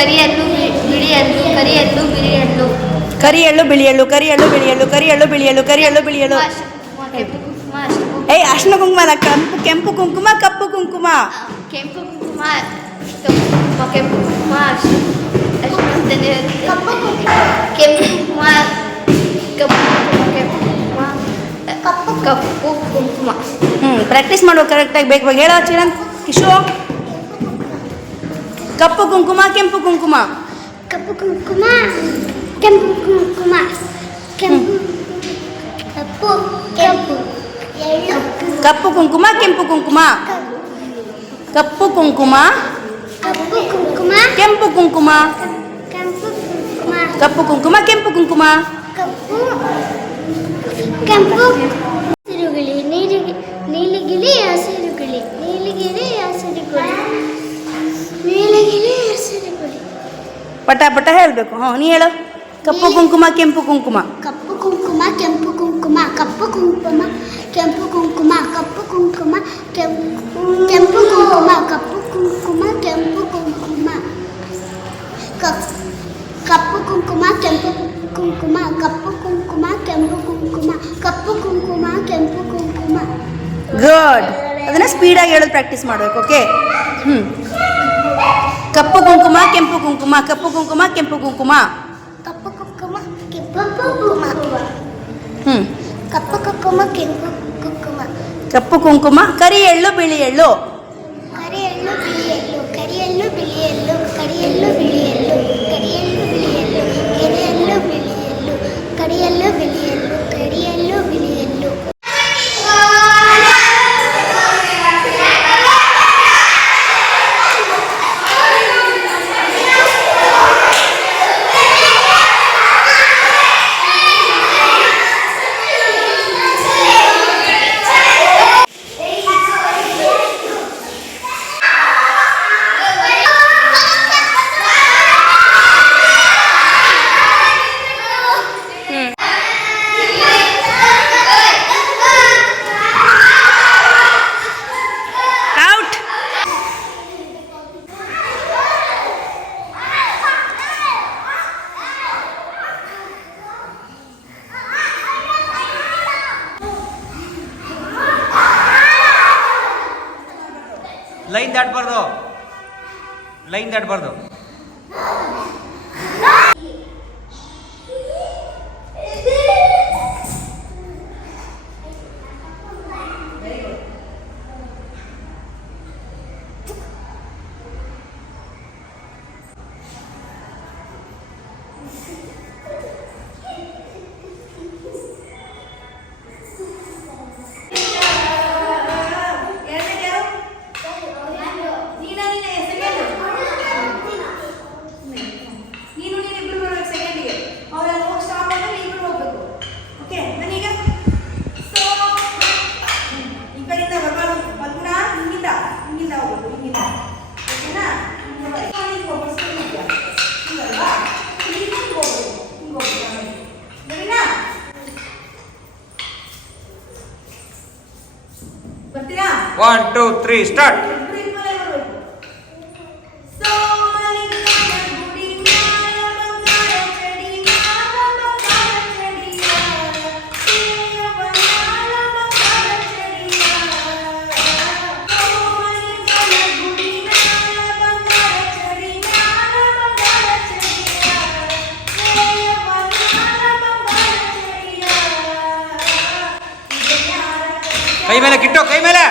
ಕರಿಯಲ್ಲು ಬಿಳಿಯಲ್ಲು ಕರಿಯಲ್ಲು ಬಿಳಿಯಲ್ಲು ಕರಿಯಳ್ಳು ಬಿಳಿಯಳ್ಳು ಕರಿಯಳ್ಳು ಬಿಳಿಯಳ್ಳು ಕರಿಯಳ್ಳು ಬಿಳಿಯಳ್ಳು ಕರಿಯಳ್ಳು ಬಿಳಿಯಳ್ಳು. ಏಯ್ ಅರ್ಶಿನ ಕುಂಕುಮ ಅಲ್ಲ, ಕೆಂಪು ಕುಂಕುಮ ಕಪ್ಪು ಕುಂಕುಮ. ಕೆಂಪು ಕುಂಕುಮ ಕೆಂಪು ಕುಂಕುಮ ಕೆಂಪು ಕುಂಕುಮ ಕಪ್ಪು ಕುಂಕುಮ. ಪ್ರಾಕ್ಟೀಸ್ ಮಾಡುವ ಕರೆಕ್ಟಾಗಿ ಬೇಕು ಹೇಳೋ ಚಿರಂತ್ ಕಿಶೋ. ಕಪ್ಪು ಕುಂಕುಮ ಕೆಂಪು ಕುಂಕುಮ. ಕಪ್ಪು ಕುಂಕುಮ ಕೆಂಪು ಕುಂಕುಮ ಕೆಂಪು ಕಪ್ಪು ಕೆಂಪು ಕಪ್ಪು ಕುಂಕುಮ ಕೆಂಪು ಕುಂಕುಮ. ಕಪ್ಪು ಕುಂಕುಮ ಕಪ್ಪು ಕುಂಕುಮ ಕೆಂಪು ಕುಂಕುಮ. ಕೆಂಪು ಕುಂಕುಮ ಕಪ್ಪು ಕುಂಕುಮ ಕೆಂಪು ಕುಂಕುಮ. ಕಪ್ಪು ಕೆಂಪು ಹಸಿರುಗಿಳಿ ನೀಲಿಗಿಳಿ ಹಸಿರುಗಿಳಿ ನೀಲಿಗಿಳಿ ಹಸಿರುಗಿಳಿ ನೀಲಿಗಿಳಿ ಹಸಿರುಗಿಳಿ. ಪಟ ಪಟ ಹೇಳಬೇಕು. ನೀ ಹೇಳು. ಕಪ್ಪು ಕುಂಕುಮ ಕೆಂಪು ಕುಂಕುಮ. ಕಪ್ಪು ಕುಂಕುಮ ಕೆಂಪು ಕುಂಕುಮ ಕಪ್ಪು ಕುಂಕುಮ ಕೆಂಪು ಕುಂಕುಮ ಕಪ್ಪು ಕುಂಕುಮ ಕೆಂಪು ಕುಂಕುಮ ಕಪ್ಪು ಕುಂಕುಮ ಕೆಂಪು ಕುಂಕುಮ ಕಪ್ಪು ಕುಂಕುಮ ಕೆಂಪು ಕುಂಕುಮ ಕಪ್ಪು ಕುಂಕುಮ ಕೆಂಪು ಕುಂಕುಮ ಕಪ್ಪು ಕುಂಕುಮ ಕೆಂಪು ಕುಂಕುಮ. ಗುಡ್. ಅದನ್ನ ಸ್ಪೀಡಾಗಿ ಹೇಳೋದು ಪ್ರಾಕ್ಟೀಸ್ ಮಾಡಬೇಕು. ಓಕೆ. ಕಪ್ಪು ಕುಂಕುಮ ಕೆಂಪು ಕುಂಕುಮ ಕಪ್ಪು ಕುಂಕುಮ ಕೆಂಪು ಕುಂಕುಮ. ಕಪ್ಪು ಕುಂಕುಮ ಕೆಂಪು ಕುಂಕುಮ. ಕಪ್ಪು ಕುಂಕುಮ ಕೆಂಪು ಕುಂಕುಮ. ಕಪ್ಪು ಕುಂಕುಮ ಕರಿ ಎಳ್ಳು ಬಿಳಿ ಎಳ್ಳು. ಕರಿಯಳ್ಳು ಬಿಳಿಯಳ್ಳು ಕರಿಯಳ್ಳು ಬಿಳಿಯಳ್ಳು ಕರಿಯಳ್ಳು ಬಿಳಿಯಳ್ಳು ಕರಿಯಳ್ಳು ಬಿಳಿಯಳ್ಳು ಕರಿಯಳ್ಳು ಬಿಳಿಯಳ್ಳು ಕರಿಯಳ್ಳು ಬಿಳಿಯಳ್ಳು ಕರಿಯಳ್ಳು ಬಿಳಿಯಳ್ಳು. ಲೈನ್ ದಾಟಬಾರ್ದು. ಲೈನ್ ದಾಟಬಾರ್ದು. One, two, three, start. ಕೈ ಮೇಲೆ ಕಿಟ್ಟು, ಕೈ ಮೇಲೆ.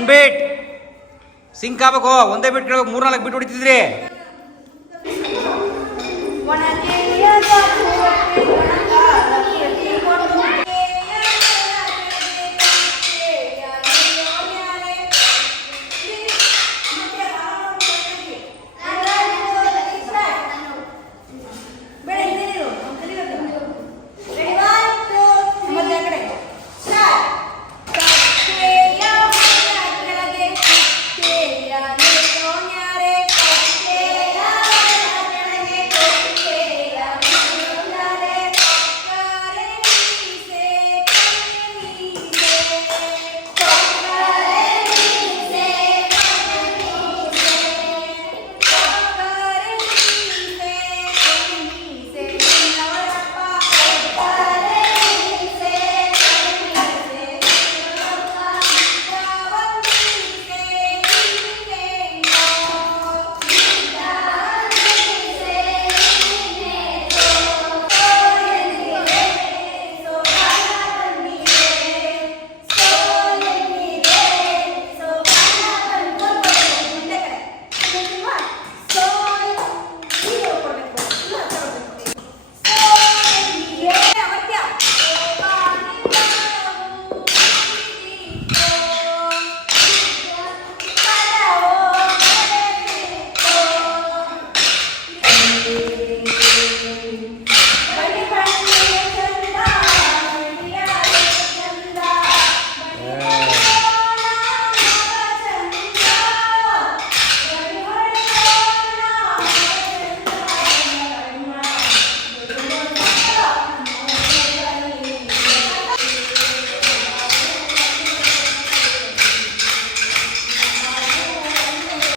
ಒನ್ ಬೀಟ್ ಸಿಂಕ್ ಆಗ್ಬೇಕು. ಒಂದೇ ಬೀಟ್ ಕೇಳ್ಬೇಕು. 3-4 ಬೀಟ್ ಹೊಡಿತಿದ್ರಿ.